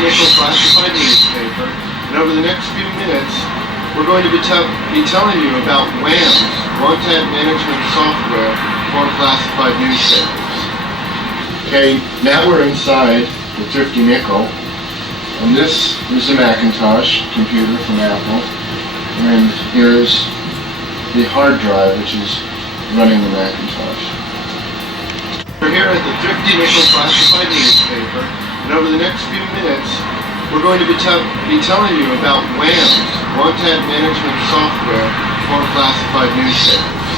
nickel classified newspaper, and over the next few minutes, we're going to be telling you about WHAMS, Content Management Software for classified newspapers. Okay, now we're inside the Thrifty Nickel, and this is the Macintosh computer from Apple, and here's the hard drive which is running the Macintosh. We're here at the Thrifty Nickel classified newspaper, and over the next few minutes, we're going to be telling you about WHAMS, Content Management Software for classified newspapers.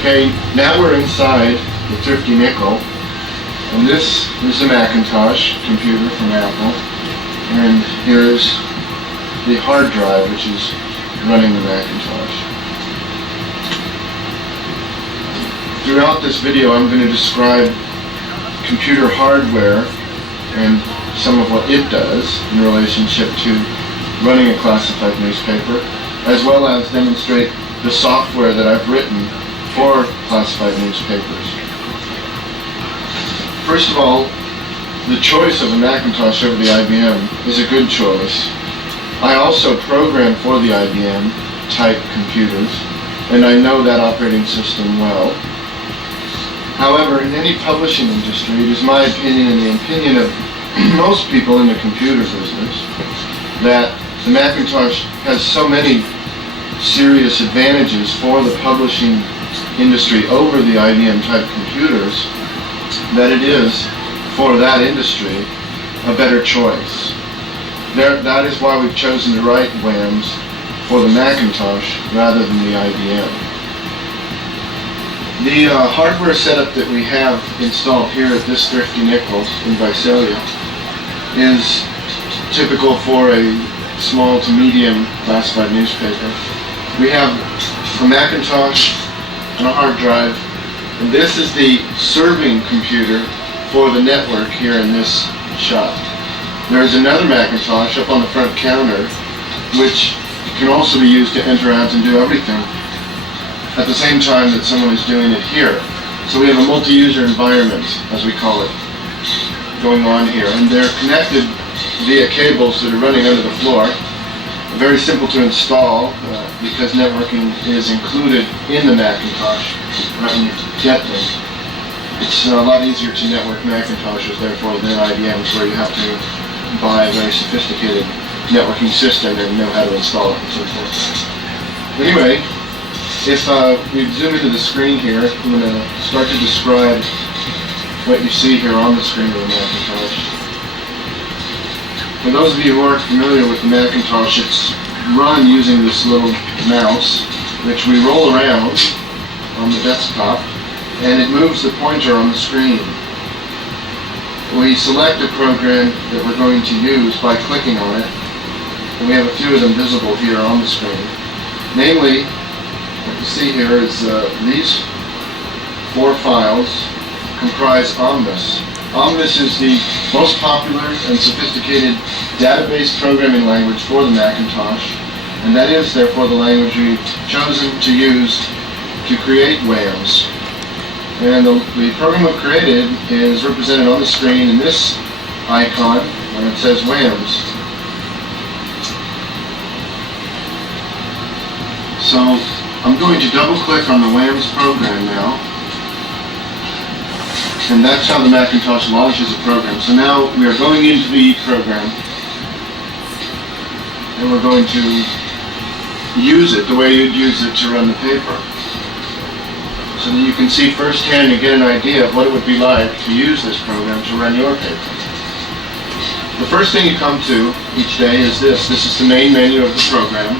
Okay, now we're inside the Thrifty Nickel, and this is the Macintosh computer from Apple, and here's the hard drive which is running the Macintosh. Throughout this video, I'm going to describe computer hardware and some of what it does in relationship to running a classified newspaper, as well as demonstrate the software that I've written for classified newspapers. First of all, the choice of a Macintosh over the IBM is a good choice. I also program for the IBM type computers, and I know that operating system well. However, in any publishing industry, it is my opinion and the opinion of most people in the computer business that the Macintosh has so many serious advantages for the publishing industry over the IBM type computers that it is, for that industry, a better choice. That is why we've chosen to write WHAMS for the Macintosh rather than the IBM. The hardware setup that we have installed here at this Thrifty Nickel in Visalia is typical for a small to medium classified newspaper. We have a Macintosh and a hard drive, and this is the serving computer for the network here in this shop. There is another Macintosh up on the front counter which can also be used to enter out and do everything at the same time that someone is doing it here. So we have a multi-user environment, as we call it, going on here, and they're connected via cables that are running under the floor. Very simple to install because networking is included in the Macintosh when you get them. It's a lot easier to network Macintoshes, therefore, than IBMs, where you have to buy a very sophisticated networking system and know how to install it and so forth. Anyway, if we zoom into the screen here, I'm going to start to describe what you see here on the screen of the Macintosh. For those of you who aren't familiar with the Macintosh, it's run using this little mouse, which we roll around on the desktop, and it moves the pointer on the screen. We select a program that we're going to use by clicking on it, and we have a few of them visible here on the screen. Namely, what you see here is these 4 files comprise Omnis. Omnis is the most popular and sophisticated database programming language for the Macintosh, and that is therefore the language we've chosen to use to create WHAMS. And the program we've created is represented on the screen in this icon where it says WHAMS. So I'm going to double click on the WHAMS program now, and that's how the Macintosh launches a program. So now we are going into the program, and we're going to use it the way you'd use it to run the paper, so that you can see firsthand and get an idea of what it would be like to use this program to run your paper. The first thing you come to each day is this. This is the main menu of the program.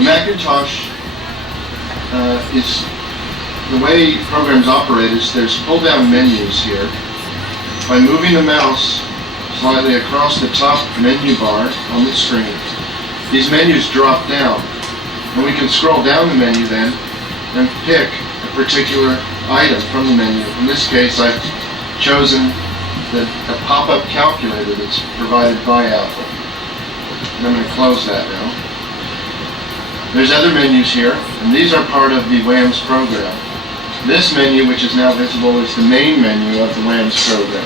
The Macintosh is the way programs operate is there's pull-down menus here. By moving the mouse slightly across the top menu bar on the screen, these menus drop down, and we can scroll down the menu then and pick a particular item from the menu. In this case, I've chosen a pop-up calculator that's provided by Apple. And I'm going to close that now. There's other menus here, and these are part of the WHAMS program. This menu, which is now visible, is the main menu of the WHAMS program.